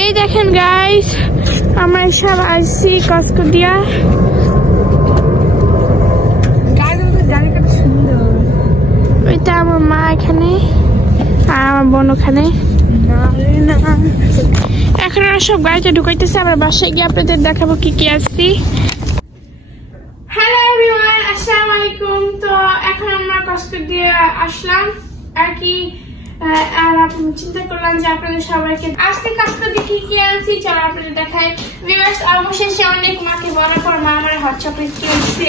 এই দেখেন গাইস, আমরা সব আসছি কসকো দিয়া। ওইটা আমার মা এখানে আর আমার বোন ওখানে। এখন আমরা সব গাড়িতে ঢুকাইতেছি, আমরা বাসায় গিয়ে আপনাদের দেখাবো কি কি আসছি। হ্যালো এভরিওয়ান, আসসালামু আলাইকুম। তো এখন আমরা কসকো দিয়ে আসলাম আর কি, আর আপনি চিন্তা করলাম যে আপনাদের সবাইকে আজকে কসকো দিয়ে কি কি আনছি চলো আপনাদের দেখাই। ভিউয়ার্স, অবশেষে অনেক মাকে বলার পর মা আমার হট চকলেট কিনেছে।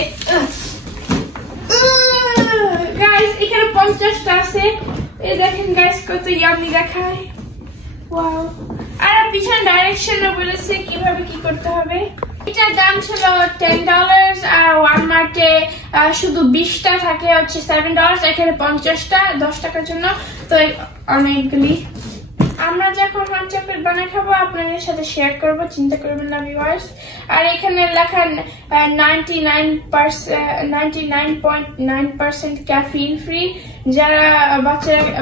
গাইস, এখানে 50টা আছে। এই দেখেন গাইস, কত ইয়ামি দেখায়। ওয়াও। আর পিছনে ডাইরেকশনও বলেছে কিভাবে কি করতে হবে। এটার দাম ছিল $10 আর ওয়ালমার্টে শুধু 20টা থাকে হচ্ছে $7। এখানে 50টা 10 টাকার জন্য, তো অনেকগুলি। আমরা যখন হট চকলেট বানাই খাবো আপনাদের সাথে শেয়ার করব, চিন্তা করবেন না ভিউয়ার্স। আর এখানে লেখা 99.9% ক্যাফিন ফ্রি। যারা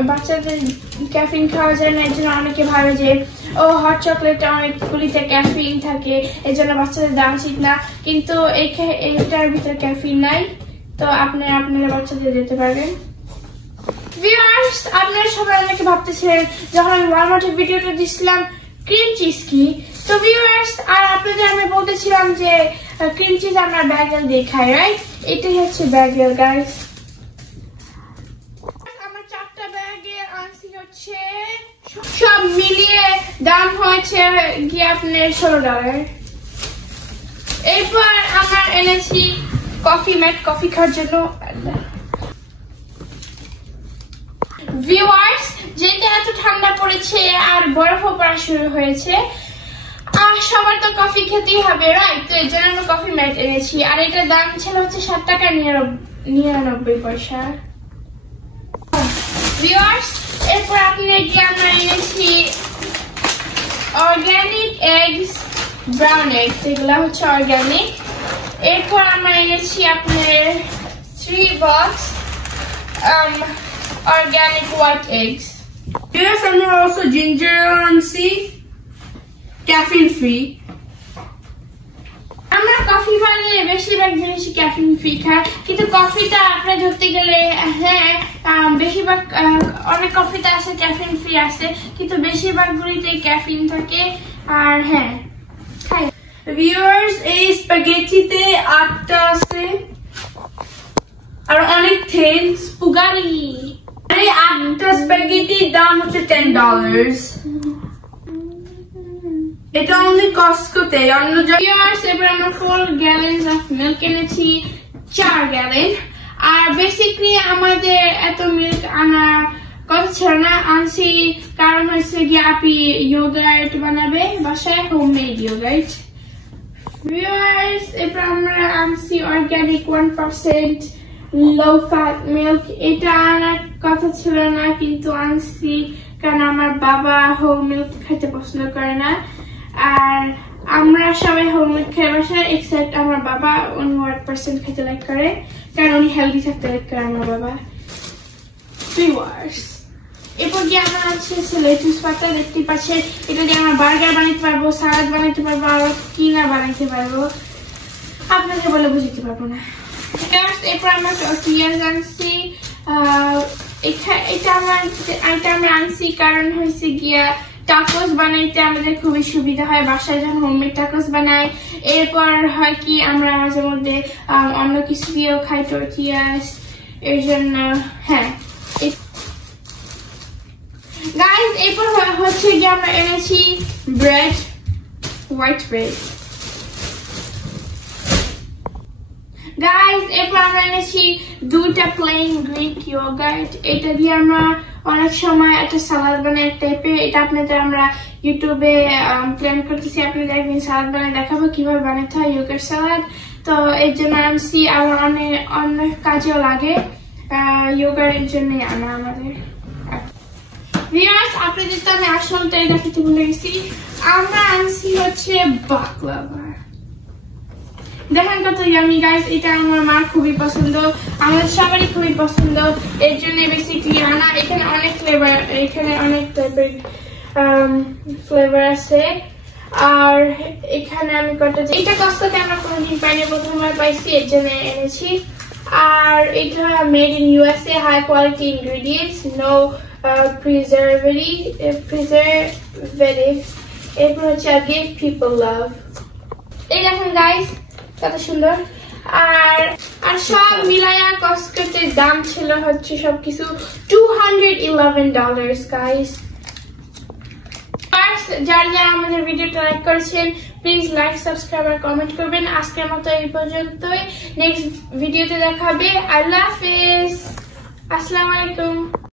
বাচ্চাদের ক্যাফিন খাওয়া যায় না, এর জন্য অনেকে ভাবে যে ও হট চকলেটে অনেকগুলিতে ক্যাফিন থাকে, এর জন্য বাচ্চাদের দেওয়া উচিত না, কিন্তু এটার ভিতরে ক্যাফিন নাই, তো আপনারা বাচ্চাদের দিতে পারবেন। ভিউয়ার্স, আপনারা সবাই অনেকে ভাবতেছিলেন যখন আমি ওয়ালমার্টের ভিডিওটা দিছিলাম ক্রিম চিজ কি। তো ভিউয়ার্স, আর আপনাদের আমি বলতেছিলাম যে ক্রিম চিজ আমরা ব্যাগেল দিয়ে খাই, রাইট? এটাই হচ্ছে ব্যাগেল গাইস। আমার 4টা ব্যাগে আনছি হচ্ছে, সব মিলিয়ে দাম হয়েছে গিয়ে আপনার $16। এরপর আমার এনেছি কফি ম্যাট, কফি খাওয়ার জন্য। ভিউয়ার্স, যেটা এত ঠান্ডা পড়েছে আর বরফও পড়া শুরু হয়েছে, আর সবার তো কফি খেতেই হবে, রাইট? তো এই জন্য আমরা কফি ম্যাট এনেছি। আর এটার দাম ছিল হচ্ছে $7.99। ভিউয়ার্স, এরপর আমরা এনেছি অর্গানিক এগস, ব্রাউন এগস, এগুলা হচ্ছে অর্গানিক। এরপর আমরা এনেছি আপনার 3 box organic white eggs. Yes, and we're also ginger and tea, caffeine free. আমরা কফি বানিয়ে বেশিরভাগ জিনিসই ক্যাফিন ফ্রি খাই, কিন্তু কফিটা আপনি ধরতে গেলে হ্যাঁ বেশিরভাগ অনেক কফিতে আছে ক্যাফিন ফ্রি আছে, কিন্তু বেশিরভাগ গুলিতে ক্যাফিন থাকে। আর হ্যাঁ খাই। ভিউয়ার্স, এই স্প্যাগেটিতে 8টা আছে আর অনেক থিন স্পুগারি। এই 8টা স্প্যাগেটির দাম হচ্ছে $10। এটা অনলি কসকোতে, অন্য ভিউয়ার্স, এবার আমরা 4 গ্যালনস অফ মিল্ক এনেছি, 4 গ্যালন। আর বেসিক্যালি আমাদের এত মিল্ক আনা কথা ছিল না, আনছি কারণ হচ্ছে গিয়ে আপনি ইয়োগার্ট বানাবে বাসায়, হোমমেড ইয়োগার্ট। ভিউয়ার্স, এবার আমরা আনছি অর্গানিক 1% low fat milk। এটা আনার কথা ছিল না, কিন্তু আনছি কারণ আমার বাবা হোম মিল্ক খেতে পছন্দ করে না, আর আমরা সবাই হোম মিল্ক খাই বাসায় এক্সেপ্ট আমার বাবা। উনি 1% খেতে লাইক করে, কারণ উনি হেলদি থাকতে লাইক করে আমার বাবা। ভিউয়ার্স, এরপর গিয়ে আমরা আছে লেটুস পাতা, দেখতে পাচ্ছেন। এটা দিয়ে আমরা বার্গার বানাতে পারবো, সালাদ বানাতে পারবো, আর কি না বানাতে পারবো আপনাকে বলে বুঝতে পারবো না। এরপর আমরা টর্টিয়াস আনছি। এটা আমরা আনছি কারণ হয়েছে গিয়া টাকোস বানাইতে আমাদের খুবই সুবিধা হয় বাসায় যখন হোমমেড টাকোস বানাই। এরপর হয় কি আমরা মাঝে মধ্যে অন্য কিছু দিয়েও খাই টর্টিয়াস, এর জন্য হ্যাঁ। গাইস, এরপর হচ্ছে গিয়ে আমরা এনেছি ব্রেড, হোয়াইট ব্রেড। গাইস, এরপর আমরা এনেছি 2টা প্লেন গ্রিক ইয়োগার্ট। এটা দিয়ে আমরা অনেক সময় একটা সালাদ বানাই টাইপের। এটা আপনাদের আমরা ইউটিউবে প্ল্যান করতেছি, আপনাদের একদিন সালাদ বানাই দেখাবো কিভাবে বানাতে হয় ইয়োগার্ট সালাদ। তো এর জন্য আনছি, আর অনেক কাজেও লাগে, ইয়োগার্টের জন্যই আনা আমাদের। ভিউয়ার্স, আপনাদের তো আমি আসলটাই দেখাতে ভুলে গেছি। আমরা আনছি হচ্ছে বাকলাভা। দেখেন কত ইয়ামি গাইস, এটা আমার মার খুবই পছন্দ, আমাদের সবারই খুবই পছন্দ, এর জন্য বেসিক্যালি আনা। এখানে অনেক ফ্লেভার, এখানে অনেক টাইপের ফ্লেভার আছে। আর এখানে আমি কটা এটা কষ্টকে আমরা কোনোদিন পাইনি, প্রথমবার পাইছি এর জন্য এনেছি। আর এটা made in USA, high quality ingredients, no preservatives. এরপর হচ্ছে গিভ পিপল লাভ। এই দেখেন গাইস কত সুন্দর। আর সব মিলায়া কস্টকোতে দাম ছিল হচ্ছে সবকিছু $211 গাইস। যারা আমাদের ভিডিওটা লাইক করেছেন প্লিজ লাইক, সাবস্ক্রাইব আর কমেন্ট করবেন। আজকের মতো এই পর্যন্তই, নেক্সট ভিডিওতে দেখা হবে। আল্লাহ হাফেজ, আসসালামু আলাইকুম।